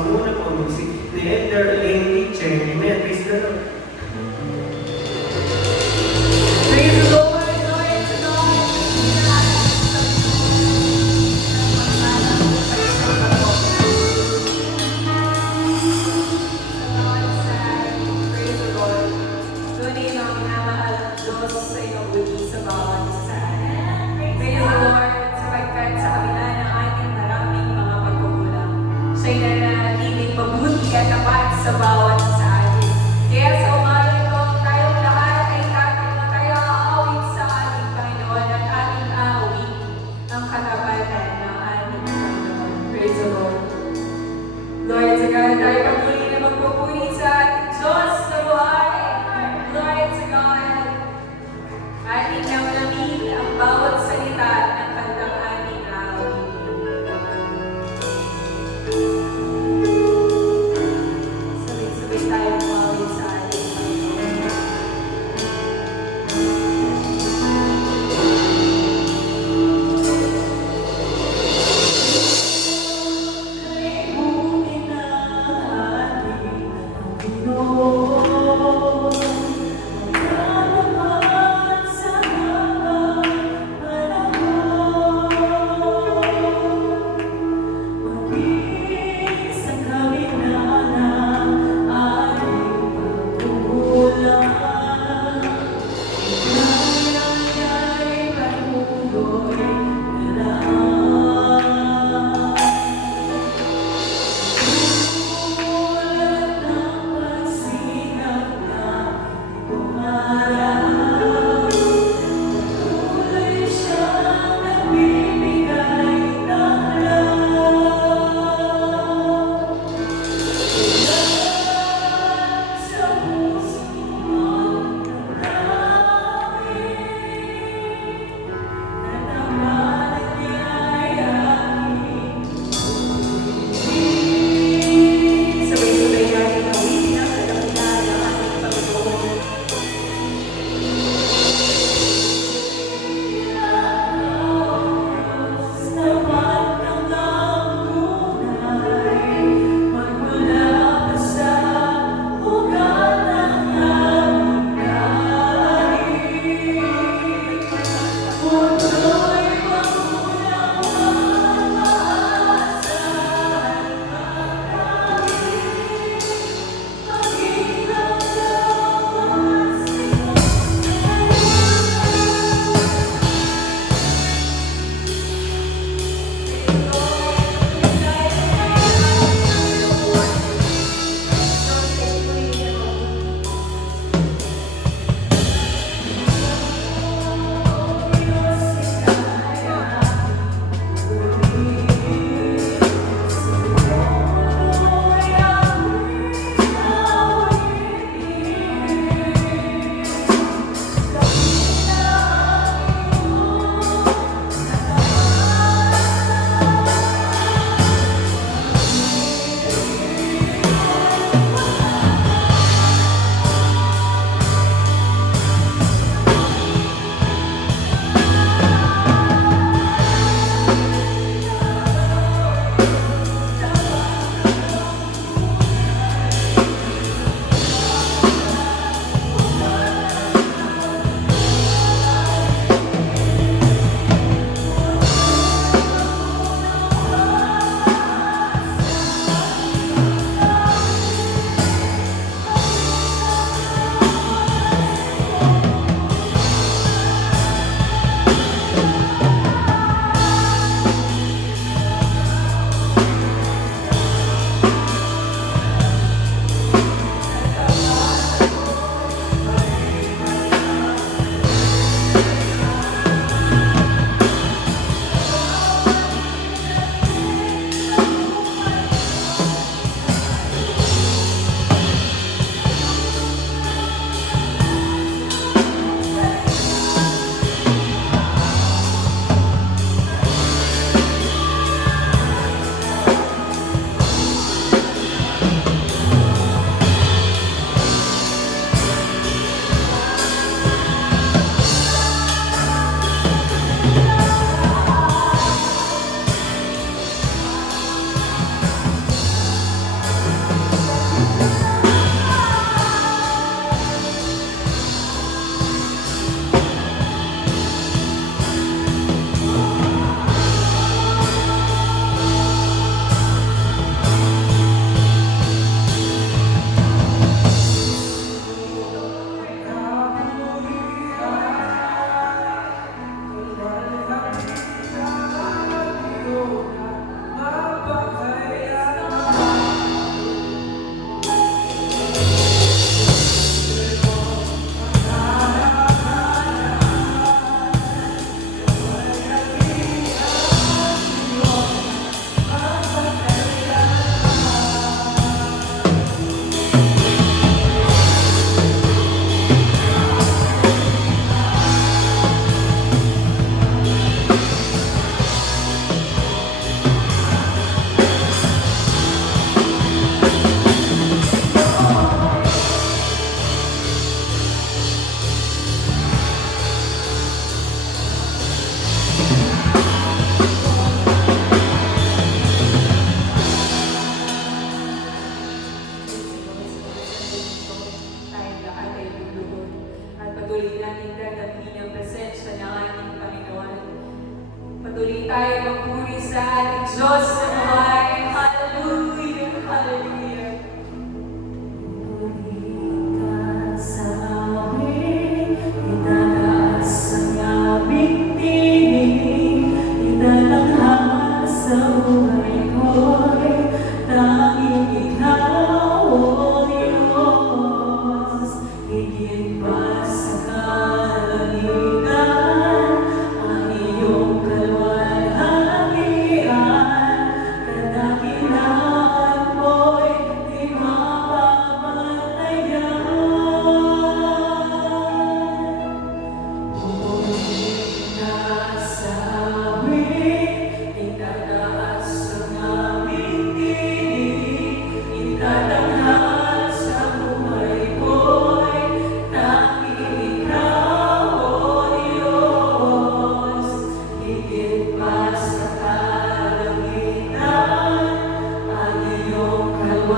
panguna po, si Elder Elaine Teacher. Amen. Praise the Lord. Praise the Lord, glory to God. Praise the Lord. Tunay na minamahal ang Diyos sa iyong buti sa bawat isa. Praise the Lord, sapagkat sa kabila ng ating maraming mga pagkukulang, siya'y nananatiling mabuti at tapat sa bawat isa sa atin. Kaya sa umaga ito, tayong lahat ay ating mataya-aawit sa ating Panginoon at ating aawit ang katapatan ng ating Panginoon. Praise the Lord. Glory to God, tayo patuloy na magpupuri sa ating Diyos sa buhay. Glory to God. Ating namnamin ang bawat salita ng kantang ating aawit. Sabay-sabay tayo umawit sa ating Panginoon. Kay buti na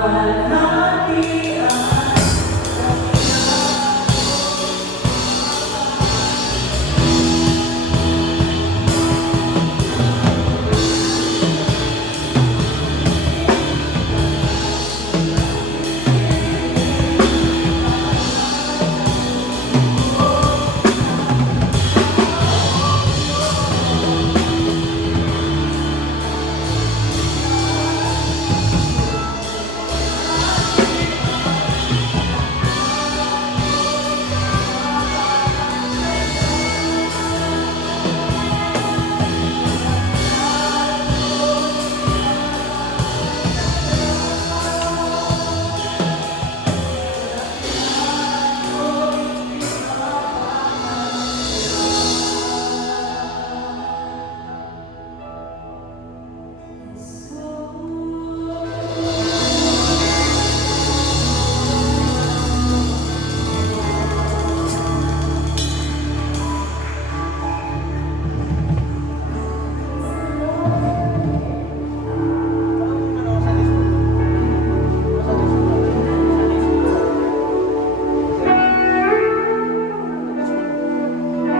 Luwalhati